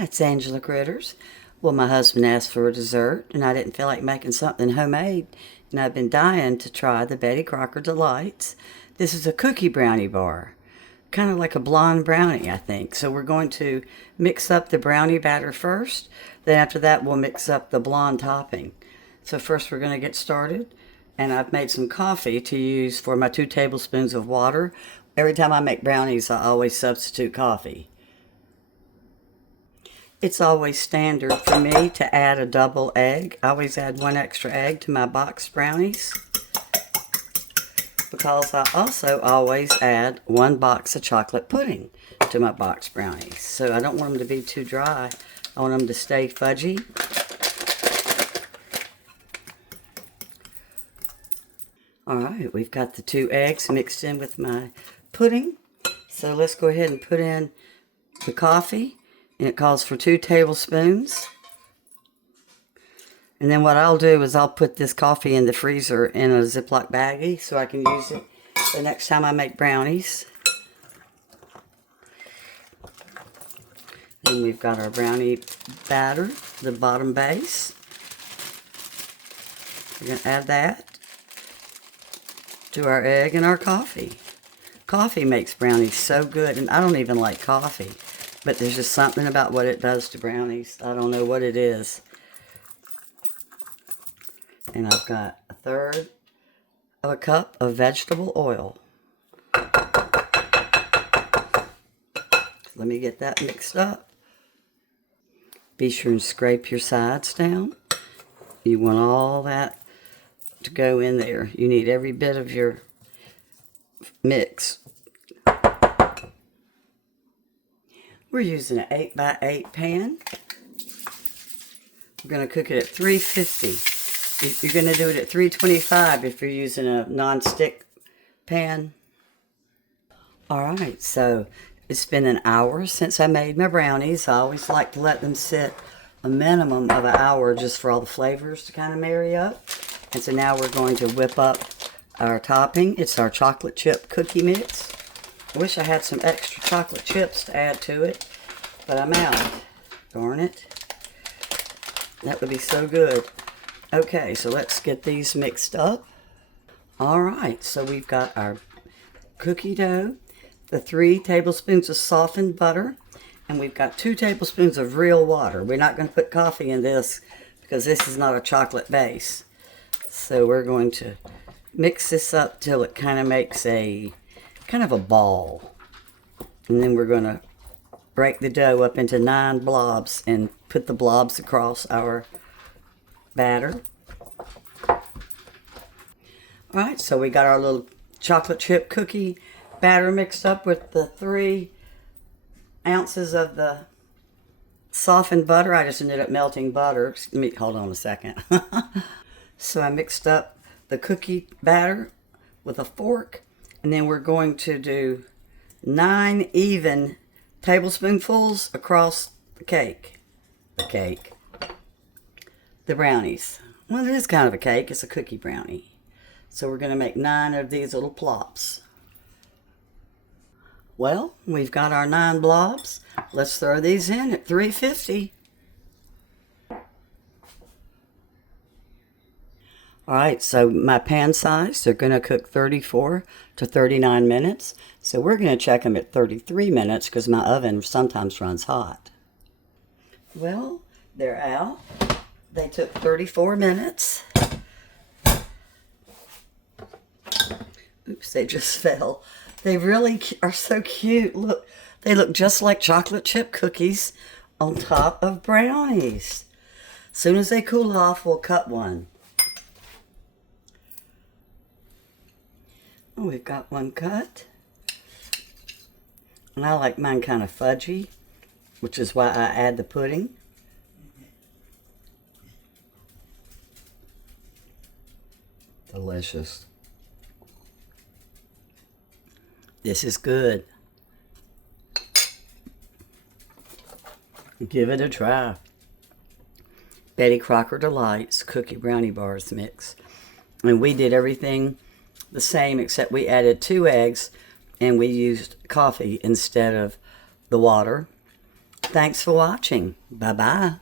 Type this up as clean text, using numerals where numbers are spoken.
Hi, it's Angela Critters. Well, my husband asked for a dessert, and I didn't feel like making something homemade, and I've been dying to try the Crocker Delights. This is a cookie brownie bar, kind of like a blonde brownie, I think. So we're going to mix up the brownie batter first, then after that we'll mix up the blonde topping. So first we're going to get started, and I've made some coffee to use for my 2 tablespoons of water. Every time I make brownies, I always substitute coffee. It's always standard for me to add a double egg. I always add 1 extra egg to my boxed brownies because I also always add 1 box of chocolate pudding to my boxed brownies. So I don't want them to be too dry. I want them to stay fudgy. Alright, we've got the 2 eggs mixed in with my pudding. So let's go ahead and put in the coffee. And it calls for 2 tablespoons. And then what I'll do is I'll put this coffee in the freezer in a Ziploc baggie so I can use it the next time I make brownies. And we've got our brownie batter, the bottom base. We're going to add that to our egg and our coffee. Coffee makes brownies so good, and I don't even like coffee. But there's just something about what it does to brownies. I don't know what it is. And I've got 1/3 of a cup of vegetable oil. Let me get that mixed up. Be sure and scrape your sides down. You want all that to go in there. You need every bit of your mix. We're using an 8x8 pan. We're going to cook it at 350. You're going to do it at 325 if you're using a non-stick pan. Alright, so it's been an hour since I made my brownies. I always like to let them sit a minimum of an hour just for all the flavors to kind of marry up. And so now we're going to whip up our topping. It's our chocolate chip cookie mix. I wish I had some extra chocolate chips to add to it, but I'm out. Darn it. That would be so good. Okay, so let's get these mixed up. Alright, so we've got our cookie dough, the 3 tablespoons of softened butter, and we've got 2 tablespoons of real water. We're not going to put coffee in this because this is not a chocolate base. So we're going to mix this up till it kind of makes a kind of a ball, and then we're going to break the dough up into 9 blobs and put the blobs across our batter. Alright, so we got our little chocolate chip cookie batter mixed up with the 3 ounces of the softened butter. I just ended up melting butter. Hold on a second. So I mixed up the cookie batter with a fork. And then we're going to do 9 even tablespoonfuls across the cake. The brownies. Well, it is kind of a cake. It's a cookie brownie. So we're going to make 9 of these little plops. Well, we've got our 9 blobs. Let's throw these in at 350. Alright, so my pan size, they're going to cook 34 to 39 minutes. So we're going to check them at 33 minutes because my oven sometimes runs hot. Well, they're out. They took 34 minutes. Oops, they just fell. They really are so cute. Look, they look just like chocolate chip cookies on top of brownies. As soon as they cool off, we'll cut one. Oh, we've got one cut. And I like mine kind of fudgy, which is why I add the pudding. Delicious. This is good. Give it a try. Crocker Delights Cookie Brownie Bars mix. And we did everything the same except we added 2 eggs and we used coffee instead of the water. Thanks for watching. Bye-bye.